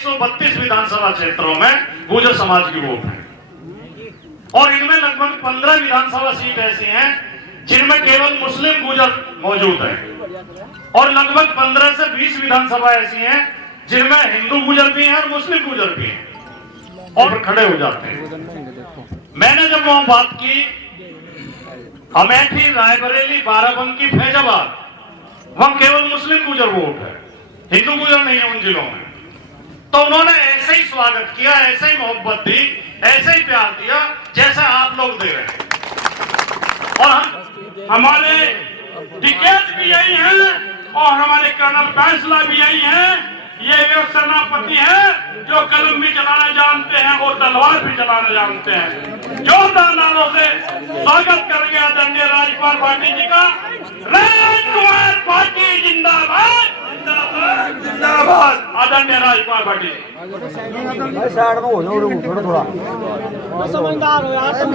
132 विधानसभा क्षेत्रों में गुर्जर समाज की वोट है और इनमें लगभग 15 विधानसभा सीट ऐसी हैं जिनमें केवल मुस्लिम गुर्जर मौजूद है और लगभग 15 से 20 विधानसभा ऐसी हैं जिनमें हिंदू गुर्जर भी हैं और मुस्लिम गुर्जर भी हैं और खड़े हो जाते हैं। मैंने जब वहां बात की अमेठी, रायबरेली, बाराबंकी, फैजाबाद, वहां केवल मुस्लिम गुर्जर वोट है, हिंदू गुर्जर नहीं है उन जिलों में, तो उन्होंने ऐसे ही स्वागत किया, ऐसे ही मोहब्बत दी, ऐसे ही प्यार दिया जैसे आप लोग दे रहे हैं। और हमारे टिकट भी यही है और हमारे कर्नल फैसला भी यही है। ये वे सेनापति है जो कलम भी चलाना जानते हैं और तलवार भी चलाना जानते हैं। जोरदार नारों से स्वागत करेंगे आदरणीय राजपाल पार्टी जी का। राजकुमार पार्टी जिंदाबाद, जिंदाबाद, जिंदाबाद। आदरणीय राजपाल पार्टी जी समझदार हो यार तुम।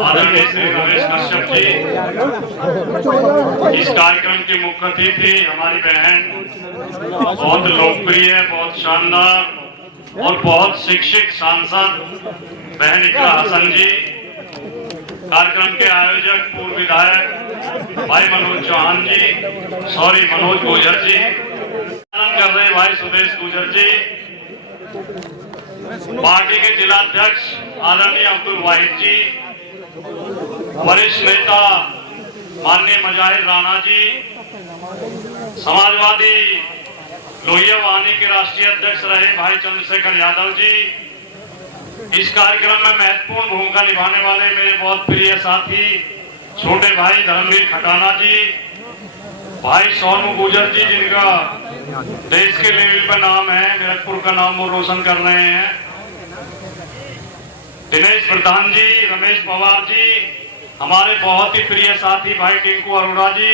आदरणीय श्री रमेश कश्यप जी, इस कार्यक्रम की मुख्य अतिथि हमारी बहन, बहुत लोकप्रिय, बहुत शानदार और बहुत शिक्षित सांसद बहन इकरा हसन जी, कार्यक्रम के आयोजक पूर्व विधायक भाई मनोज चौहान जी, सॉरी मनोज गुर्जर जी, कर रहे भाई सुदेश गुर्जर जी, पार्टी के जिलाध्यक्ष आदरणीय अब्दुल वाहिद जी, वरिष्ठ नेता माननीय मजाहिर राणा जी, समाजवादी लोहिया वाहिनी के राष्ट्रीय अध्यक्ष रहे भाई चंद्रशेखर यादव जी, इस कार्यक्रम में महत्वपूर्ण भूमिका निभाने वाले मेरे बहुत प्रिय साथी छोटे भाई धर्मवीर खटाना जी, भाई सोनू गुर्जर जी, जिनका देश के लेवल पर नाम है, मेरठपुर का नाम वो रोशन कर रहे हैं, दिनेश प्रधान जी, रमेश पवार जी, हमारे बहुत ही प्रिय साथी भाई टिंकू अरोड़ा जी,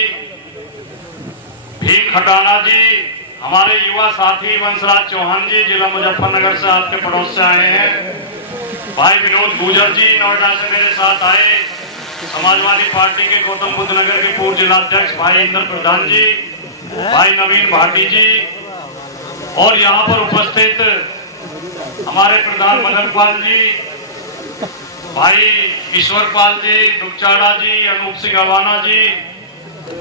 भीम खटाना जी, हमारे युवा साथी वंशराज चौहान जी, जिला मुजफ्फरनगर से आपके पड़ोस से आए हैं, भाई विनोद गुर्जर जी नोएडा से मेरे साथ आए, समाजवादी पार्टी के गौतम बुद्ध नगर के पूर्व जिलाध्यक्ष भाई इंद्र प्रधान जी, भाई नवीन भाटी जी और यहाँ पर उपस्थित हमारे प्रधान मदन पाल जी, भाई ईश्वर पाल जी, दुखचाड़ा जी, अनूप सिंह अवाना जी,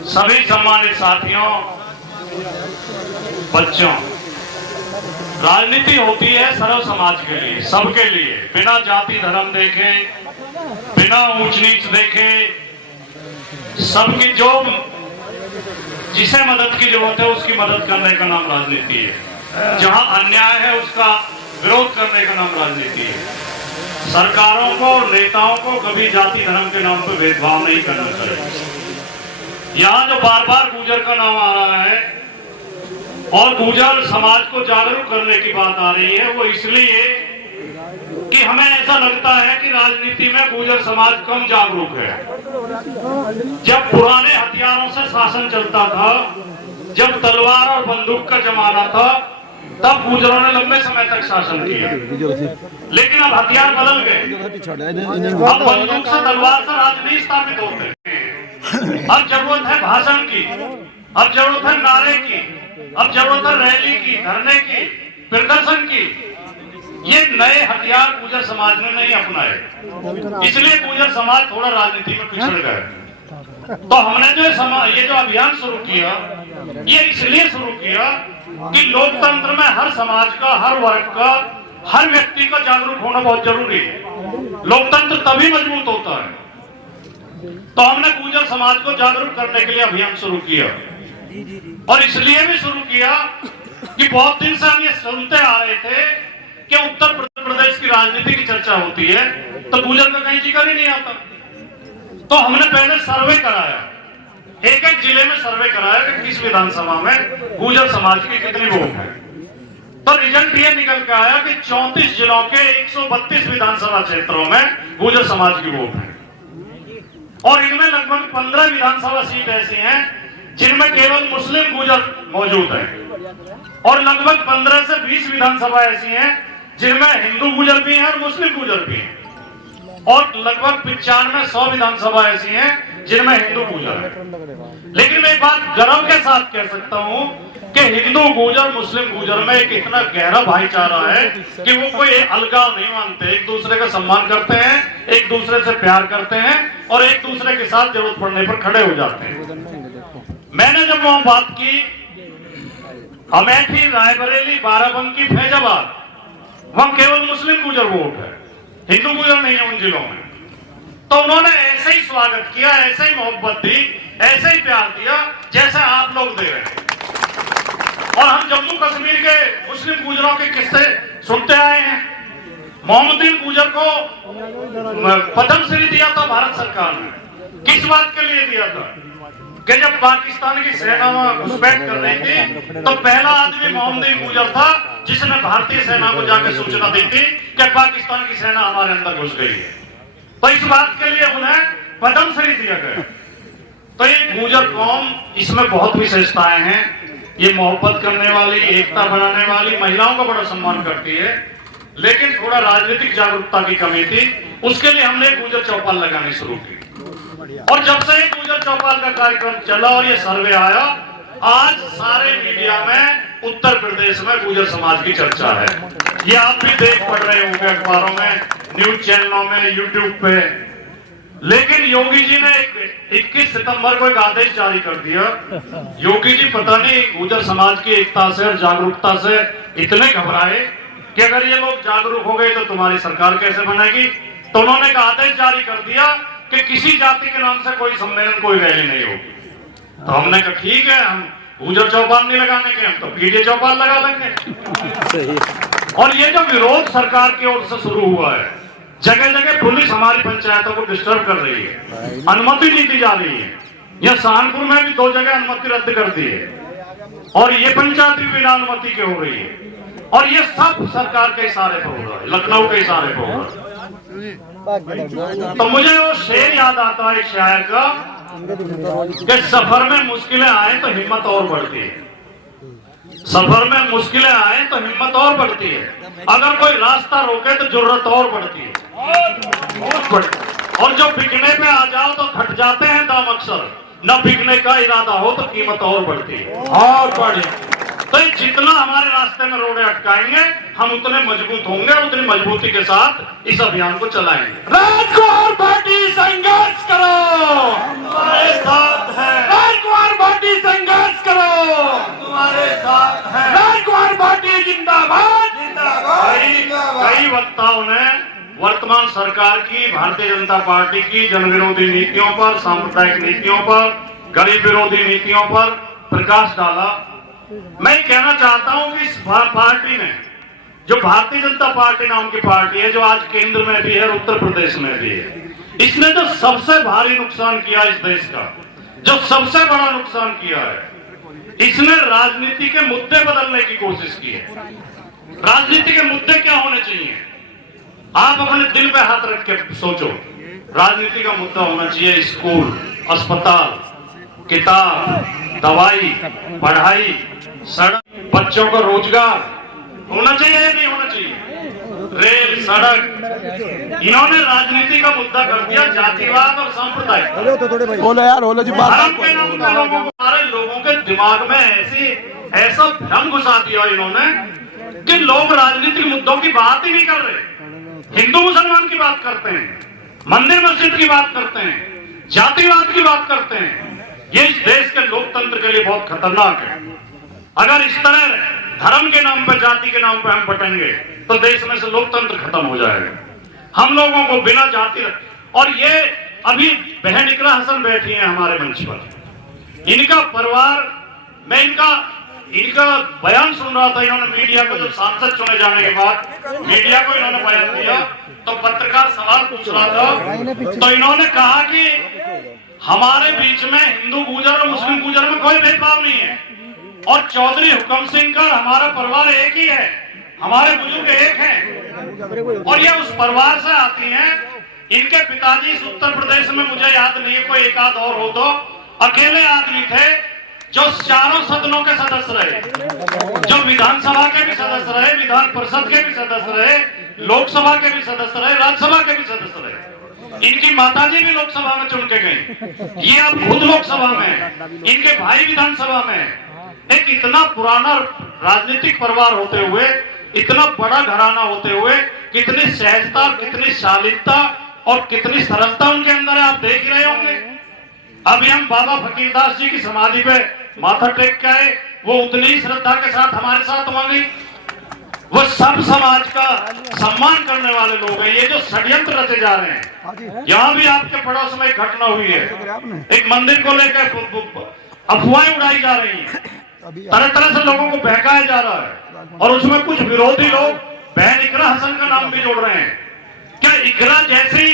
सभी सम्मानित साथियों, बच्चों, राजनीति होती है सर्व समाज के लिए, सबके लिए, बिना जाति धर्म देखे, बिना ऊंच नीच देखे, सबकी जो जिसे मदद की जरूरत है उसकी मदद करने का नाम राजनीति है। जहां अन्याय है उसका विरोध करने का नाम राजनीति है। सरकारों को, नेताओं को कभी जाति धर्म के नाम पर भेदभाव नहीं करना चाहिए। यहाँ जो बार बार गुर्जर का नाम आ रहा है और गुर्जर समाज को जागरूक करने की बात आ रही है, वो इसलिए कि हमें ऐसा लगता है कि राजनीति में गुर्जर समाज कम जागरूक है। जब पुराने हथियारों से शासन चलता था, जब तलवार और बंदूक का जमाना था, तब गुर्जरों ने लंबे समय तक शासन किया, लेकिन अब हथियार बदल गए। अब बंदूक से, तलवार से राजनीति स्थापित होते हैं। अब जरूरत है भाषण की, अब जरूरत है नारे की, अब जरूरत है रैली की, धरने की, प्रदर्शन की। ये नए हथियार गुर्जर समाज ने नहीं अपनाए, इसलिए गुर्जर समाज थोड़ा राजनीति में पिछड़ गए। तो हमने ये जो अभियान शुरू किया, ये इसलिए शुरू किया कि लोकतंत्र में हर समाज का, हर वर्ग का, हर व्यक्ति का जागरूक होना बहुत जरूरी है। लोकतंत्र तभी मजबूत होता है। तो हमने गुर्जर समाज को जागरूक करने के लिए अभियान शुरू किया और इसलिए भी शुरू किया कि बहुत दिन से हम ये सुनते आ रहे थे कि उत्तर प्रदेश की राजनीति की चर्चा होती है तो गुर्जर का कहीं जिक्र ही नहीं आता। तो हमने पहले सर्वे कराया, एक एक जिले में सर्वे कराया कि किस विधानसभा में गुर्जर समाज की कितनी वोट है। तो रिजल्ट ये निकल के आया कि 34 जिलों के 132 विधानसभा क्षेत्रों में गुर्जर समाज की वोट है और इनमें लगभग 15 विधानसभा सीट ऐसी हैं जिनमें केवल मुस्लिम गुर्जर मौजूद है और लगभग 15 से 20 विधानसभा ऐसी हैं जिनमें हिंदू गुर्जर भी हैं और मुस्लिम गुर्जर भी हैं और लगभग 95-100 विधानसभा ऐसी हैं जिनमें हिंदू गुर्जर है। लेकिन मैं एक बात गर्व के साथ कह सकता हूं कि हिंदू गुर्जर मुस्लिम गुर्जर में एक इतना गहरा भाईचारा है कि वो कोई अलगाव नहीं मानते, एक दूसरे का सम्मान करते हैं, एक दूसरे से प्यार करते हैं और एक दूसरे के साथ जरूरत पड़ने पर खड़े हो जाते हैं। मैंने जब वहां बात की अमेठी, रायबरेली, बाराबंकी, फैजाबाद, वहां केवल मुस्लिम गुर्जर वोट है, हिंदू गुर्जर नहीं है उन जिलों में। तो उन्होंने ऐसे ही स्वागत किया, ऐसे ही मोहब्बत दी, ऐसे ही प्यार दिया जैसे आप लोग दे रहे हैं। और हम जम्मू कश्मीर के मुस्लिम गुर्जरों के किस्से सुनते आए हैं। मोहम्मदीन गुर्जर को पद्मश्री दिया था भारत सरकार ने। किस बात के लिए दिया था कि जब पाकिस्तान की सेना घुसपैठ कर रही थी तो पहला आदमी मोहम्मदीन गुर्जर था जिसने भारतीय सेना को जाकर सूचना दी थी कि पाकिस्तान की सेना हमारे अंदर घुस गई है। तो इस बात के लिए उन्हें पद्मश्री दिया गया। तो ये गुर्जर कौम, इसमें बहुत विशेषताएं हैं। ये मोहब्बत करने वाली, एकता बनाने वाली, महिलाओं का बड़ा सम्मान करती है, लेकिन थोड़ा राजनीतिक जागरूकता की कमी थी। उसके लिए हमने गुर्जर चौपाल लगानी शुरू की और जब से गुर्जर चौपाल का कार्यक्रम चला और ये सर्वे आया, आज सारे मीडिया में उत्तर प्रदेश में गुर्जर समाज की चर्चा है। ये आप भी देख पढ़ रहे होंगे अखबारों में, न्यूज चैनलों में, यूट्यूब पे। लेकिन योगी जी ने 21 सितंबर को एक आदेश जारी कर दिया। योगी जी पता नहीं गुर्जर समाज की एकता से और जागरूकता से इतने घबराए कि अगर ये लोग जागरूक हो गए तो तुम्हारी सरकार कैसे बनेगी। तो उन्होंने एक आदेश जारी कर दिया कि किसी जाति के नाम से कोई सम्मेलन, कोई रैली नहीं होगी। तो हमने कहा ठीक है, हम गुर्जर चौपाल नहीं लगाने के, हम तो पीडीए चौपाल लगा लेंगे। और ये जो विरोध सरकार की ओर से शुरू हुआ है, जगह जगह पुलिस हमारी पंचायतों को डिस्टर्ब कर रही है, अनुमति नहीं दी जा रही है। यह सहारनपुर में भी 2 जगह अनुमति रद्द कर दी है और ये पंचायत भी बिना अनुमति के हो रही है। और ये सब सरकार के इशारे पर हो रहा है, लखनऊ के इशारे पर हो रहा है। तो मुझे वो शेर याद आता है एक शायर का कि सफर में मुश्किलें आए तो हिम्मत और बढ़ती है। सफर में मुश्किलें आए तो हिम्मत और बढ़ती है, अगर कोई रास्ता रोके तो जरूरत और बढ़ती है, और जो बिकने पे आ जाओ तो घट जाते हैं दाम अक्सर, न बिकने का इरादा हो तो कीमत और बढ़ती है और बढ़ी। तो जितना हमारे रास्ते में रोड़े अटकाएंगे हम उतने मजबूत होंगे, उतनी मजबूती के साथ इस अभियान को चलाएंगे। राजकुमार भाटी संघर्ष करो, हमारे साथ है। राजकुमार भाटी संघर्ष करो, हमारे साथ है। राजकुमार भाटी जिंदाबाद जिंदाबाद। कई वक्ताओं ने वर्तमान सरकार की, भारतीय जनता पार्टी की जन विरोधी नीतियों पर, सांप्रदायिक नीतियों पर, गरीब विरोधी नीतियों पर प्रकाश डाला। मैं कहना चाहता हूं कि इस पार्टी ने, जो भारतीय जनता पार्टी नाम की पार्टी है, जो आज केंद्र में भी है, उत्तर प्रदेश में भी है, इसने जो सबसे भारी नुकसान किया इस देश का, जो सबसे बड़ा नुकसान किया है, इसने राजनीति के मुद्दे बदलने की कोशिश की है। राजनीति के मुद्दे क्या होने चाहिए? आप अपने दिल पे हाथ रख के सोचो। राजनीति का मुद्दा होना चाहिए स्कूल, अस्पताल, किताब, दवाई, पढ़ाई, सड़क, बच्चों को रोजगार होना चाहिए या नहीं होना चाहिए? रेल, सड़क। इन्होंने राजनीति का मुद्दा कर दिया जातिवाद और सांप्रदायिक। बोलो यार, बोलो जी बात। धर्म के नाम पे लोगों को, हमारे लोगों के दिमाग में ऐसा भ्रम घुसा दिया इन्होंने कि लोग राजनीतिक मुद्दों की बात ही नहीं कर रहे। हिंदू मुसलमान की बात करते हैं, मंदिर मस्जिद की बात करते हैं, जातिवाद की बात करते हैं। ये इस देश के लोकतंत्र के लिए बहुत खतरनाक है। अगर इस तरह धर्म के नाम पर, जाति के नाम पर हम बटेंगे तो देश में से लोकतंत्र खत्म हो जाएगा। हम लोगों को बिना जाति, और ये अभी बहन इकरा हसन बैठी हैं हमारे मंच पर, इनका परिवार, मैं इनका बयान सुन रहा था। इन्होंने मीडिया को, जब सांसद चुने जाने के बाद मीडिया को इन्होंने बयान दिया तो पत्रकार सवाल पूछ रहा था, तो इन्होंने कहा कि हमारे बीच में हिंदू गुर्जर और मुस्लिम गुर्जर में कोई भेदभाव नहीं है और चौधरी हुक्म सिंह का हमारा परिवार एक ही है, हमारे बुजुर्ग एक हैं और ये उस परिवार से आती हैं। इनके पिताजी इस उत्तर प्रदेश में, मुझे याद नहीं है, कोई एक आध और हो तो, अकेले आदमी थे जो चारों सदनों के सदस्य रहे, जो विधानसभा के भी सदस्य रहे, विधान परिषद के भी सदस्य रहे, लोकसभा के भी सदस्य रहे, राज्यसभा के भी सदस्य रहे। इनकी माताजी भी लोकसभा में चुन के गई, ये अब खुद लोकसभा में, इनके भाई विधानसभा में। एक इतना पुराना राजनीतिक परिवार होते हुए, इतना बड़ा घराना होते हुए, कितनी सहजता, कितनी शालीनता और कितनी सरलता उनके अंदर है, आप देख ही रहे होंगे। अभी हम बाबा फकीरदास जी की समाधि पे माथा टेक के आए, वो उतनी ही श्रद्धा के साथ हमारे साथ होंगे। वो सब समाज का सम्मान करने वाले लोग हैं। ये जो षड्यंत्र रचे जा रहे हैं, यहाँ भी आपके पड़ोस में एक घटना हुई है, एक मंदिर को लेकर अफवाहें उड़ाई जा रही हैं, तरह तरह से लोगों को बहकाया जा रहा है, और उसमें कुछ विरोधी लोग बहन इकरा हसन का नाम भी जोड़ रहे हैं। क्या इकरा जैसी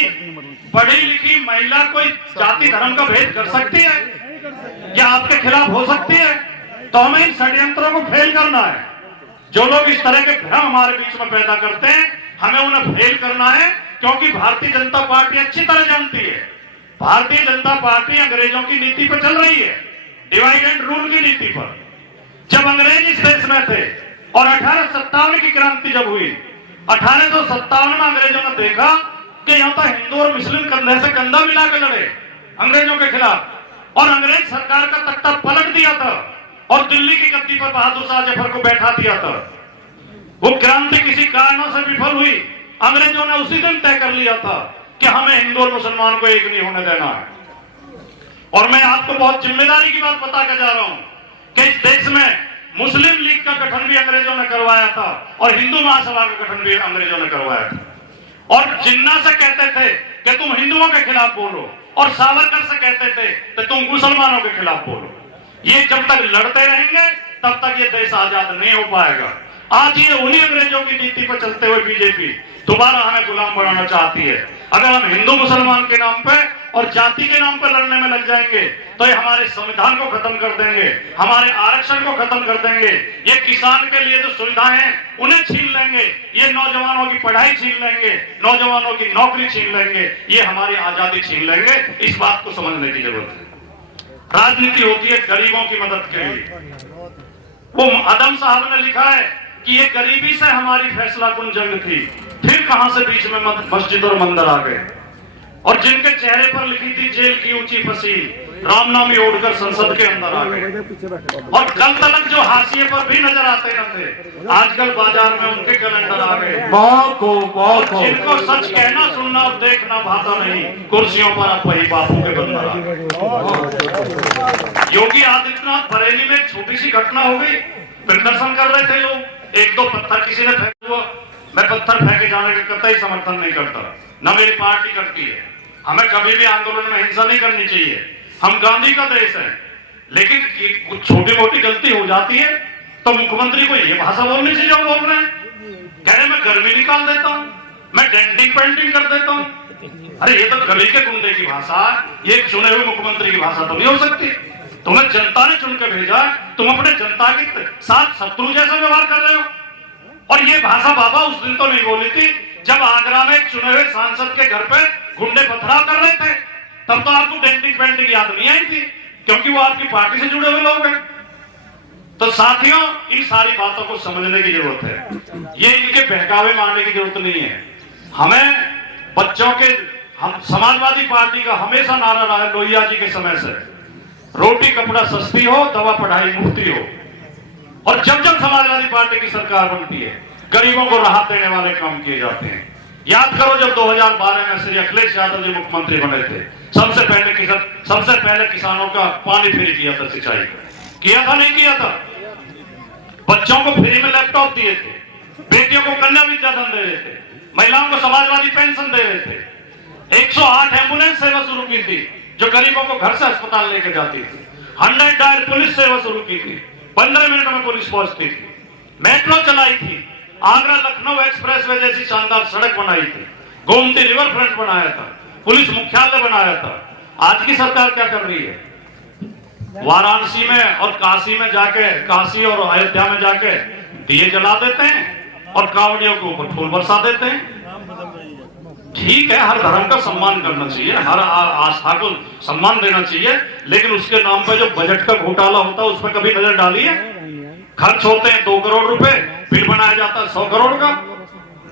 पढ़ी लिखी महिला कोई जाति धर्म का भेद कर सकती है? क्या आपके खिलाफ हो सकती है? तो हमें इन षड्यंत्रों को फेल करना है। जो लोग इस तरह के भ्रम हमारे बीच में पैदा करते हैं, हमें उन्हें फेल करना है, क्योंकि भारतीय जनता पार्टी अच्छी तरह जानती है, भारतीय जनता पार्टी अंग्रेजों की नीति पर चल रही है, डिवाइड एंड रूल की नीति पर। जब अंग्रेज इस देश में थे और 1857 की क्रांति जब हुई, 1857 में अंग्रेजों ने देखा कि यहाँ तो हिंदू और मुस्लिम कंधे से कंधा मिला के लड़े अंग्रेजों के खिलाफ, और अंग्रेज सरकार का तख्ता पलट दिया था और दिल्ली की गद्दी पर बहादुर शाह जफर को बैठा दिया था। वो क्रांति किसी कारणों से विफल हुई। अंग्रेजों ने उसी दिन तय कर लिया था कि हमें हिंदू और मुसलमान को एक नहीं होने देना है। और मैं आपको बहुत जिम्मेदारी की बात बता के जा रहा हूं कि इस देश में मुस्लिम लीग का गठन भी अंग्रेजों ने करवाया था और हिंदू महासभा का गठन भी अंग्रेजों ने करवाया था। और जिन्ना से कहते थे कि तुम हिंदुओं के खिलाफ बोलो, और सावरकर से कहते थे कि तुम मुसलमानों के खिलाफ बोलो। ये जब तक लड़ते रहेंगे तब तक ये देश आजाद नहीं हो पाएगा। आज ये उन्हीं अंग्रेजों की नीति पर चलते हुए बीजेपी दोबारा हमें गुलाम बनाना चाहती है। अगर हम हिंदू मुसलमान के नाम पे और जाति के नाम पर लड़ने में लग जाएंगे तो ये हमारे संविधान को खत्म कर देंगे, हमारे आरक्षण को खत्म कर देंगे, ये किसान के लिए जो सुविधाएं हैं उन्हें छीन लेंगे, ये नौजवानों की पढ़ाई छीन लेंगे, नौजवानों की नौकरी छीन लेंगे, ये हमारी आजादी छीन लेंगे। इस बात को समझने की जरूरत है। राजनीति होती है गरीबों की मदद के लिए। वो आदम साहब ने लिखा है कि ये गरीबी से हमारी फैसला कुन जंग थी, फिर कहां से बीच में मस्जिद और मंदिर आ गए। और जिनके चेहरे पर लिखी थी जेल की ऊंची फसील, रामनामी ओढ़कर संसद के अंदर आ गए। और कल तलक जो हाशिए पर भी नजर आते न थे, आजकल बाजार में उनके कैलेंडर आ गए। जिनको सच कहना सुनना और देखना भाता नहीं, कुर्सियों पर अब वही बापू के बंदर आ गए। योगी आदित्यनाथ बरेली में एक छोटी सी घटना हो गई, प्रदर्शन कर रहे थे लोग, एक दो पत्थर किसी ने फेंक हुआ। मैं पत्थर फेंके जाने का कतई समर्थन नहीं करता, न मेरी पार्टी करती है। हमें कभी भी आंदोलन में हिंसा नहीं करनी चाहिए, हम गांधी का देश है। लेकिन कुछ छोटी मोटी गलती हो जाती है तो मुख्यमंत्री को ये भाषा बोलनी चाहिए जो बोल रहे हैं। कह रहे मैं गर्मी निकाल देता हूं, मैं डेंटिंग पेंटिंग कर देता हूं। अरे ये तो गली के गुंडे की भाषा, ये चुने हुए मुख्यमंत्री की भाषा तो नहीं हो सकती। तुम्हें जनता ने चुन के भेजा, तुम अपने जनता के साथ शत्रु जैसा व्यवहार कर रहे हो। और ये भाषा बाबा उस दिन तो नहीं बोली थी जब आगरा में एक चुने हुए सांसद के घर पे गुंडे पथराव कर रहे थे, तब तो आपको डेंटिंग पेंटिंग याद नहीं आई थी, क्योंकि वो आपकी पार्टी से जुड़े हुए लोग हैं। तो साथियों, इन सारी बातों को समझने की जरूरत है, ये इनके बहकावे मारने की जरूरत नहीं है। हमें बच्चों के, हम समाजवादी पार्टी का हमेशा नारा रहा है लोहिया जी के समय से, रोटी कपड़ा सस्ती हो, दवा पढ़ाई मुफ्ती हो। और जब जब समाजवादी पार्टी की सरकार बनती है, गरीबों को राहत देने वाले काम किए जाते हैं। याद करो जब 2012 में श्री अखिलेश यादव जी मुख्यमंत्री बने थे, सबसे पहले किसानों का पानी फ्री किया था, सिंचाई किया था, नहीं किया था? बच्चों को फ्री में लैपटॉप दिए थे, बेटियों को कन्या विद्या धन दे रहे थे, महिलाओं को समाजवादी पेंशन दे रहे थे, 108 एम्बुलेंस सेवा शुरू की थी जो गरीबों को घर से अस्पताल लेके जाती थी, 100 डायल पुलिस सेवा शुरू की थी, 15 मिनट में पुलिस पहुंचती थी, मेट्रो चलाई थी, आगरा लखनऊ एक्सप्रेस वे जैसी शानदार सड़क बनाई थी, गोमती रिवर फ्रंट बनाया था, पुलिस मुख्यालय बनाया था। आज की सरकार क्या कर रही है? वाराणसी में और काशी में जाके, काशी और अयोध्या में जाके दिए जला देते हैं और कांवड़ियों के ऊपर फूल बरसा देते हैं। ठीक है, हर धर्म का सम्मान करना चाहिए, हर आस्था को सम्मान देना चाहिए, लेकिन उसके नाम पे जो बजट का घोटाला होता है उस पर कभी नजर डाली है? खर्च होते हैं 2 करोड़ रुपए, बिल बनाया जाता है 100 करोड़ का।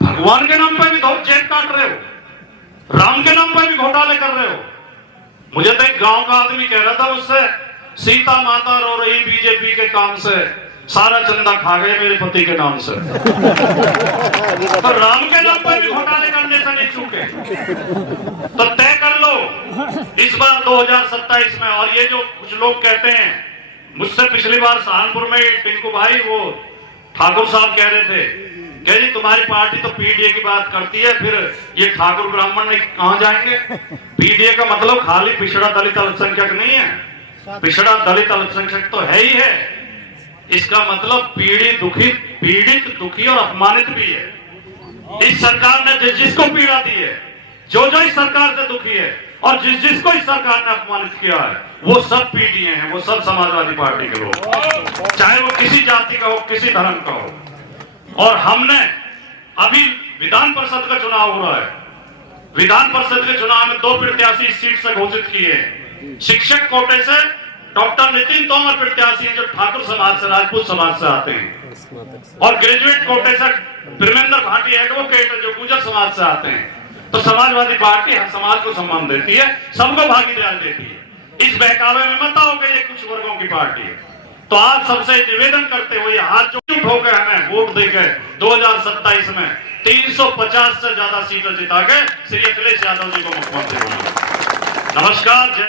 भगवान के नाम पे भी तो जेब काट रहे हो। राम के नाम पर भी घोटाले कर रहे हो। मुझे तो एक गांव का आदमी कह रहा था मुझसे, सीता माता रो रही बीजेपी के काम से, सारा चंदा खा गए मेरे पति के नाम से। तो राम के नाम पर भी घोटाले करने से नहीं चूके। तो तय कर लो इस बार 2027 में। और ये जो कुछ लोग कहते हैं, मुझसे पिछली बार सहारनपुर में टिंकू भाई वो ठाकुर साहब कह रहे थे कि जी तुम्हारी पार्टी तो पीडीए की बात करती है, फिर ये ठाकुर ब्राह्मण नहीं कहां जाएंगे। पीडीए का मतलब खाली पिछड़ा दलित अल्पसंख्यक नहीं है, पिछड़ा दलित अल्पसंख्यक तो है ही है। इसका मतलब पीड़ित दुखी और अपमानित भी है। इस सरकार ने जिस जिसको पीड़ा दी है, जो जो इस सरकार से दुखी है और जिस जिसको इस सरकार ने अपमानित किया है, वो सब पीडीए हैं, वो सब समाजवादी पार्टी के लोग, चाहे वो किसी जाति का हो, किसी धर्म का हो। और हमने अभी विधान परिषद का चुनाव हो रहा है, विधान परिषद के चुनाव में 2 प्रत्याशी इस सीट से घोषित किए हैं। शिक्षक कोटे से डॉक्टर नितिन तोमर प्रत्याशी हैं, जो ठाकुर समाज से, राजपूत समाज से आते हैं। और ग्रेजुएट कोटे से धर्मेंद्र भाटी एडवोकेट है, जो गुर्जर समाज से आते हैं। तो समाजवादी पार्टी हर समाज को सम्मान देती है, सबको भागीदारी देती है। इस बहकावे में मत आओ कि ये कुछ वर्गों की पार्टी है। तो आज सबसे निवेदन करते हुए हाथ जोड़ होकर हमें वोट देकर 2027 में 350 से ज्यादा सीटें जिता के श्री अखिलेश यादव जी को मुख्यमंत्री बनाया। नमस्कार।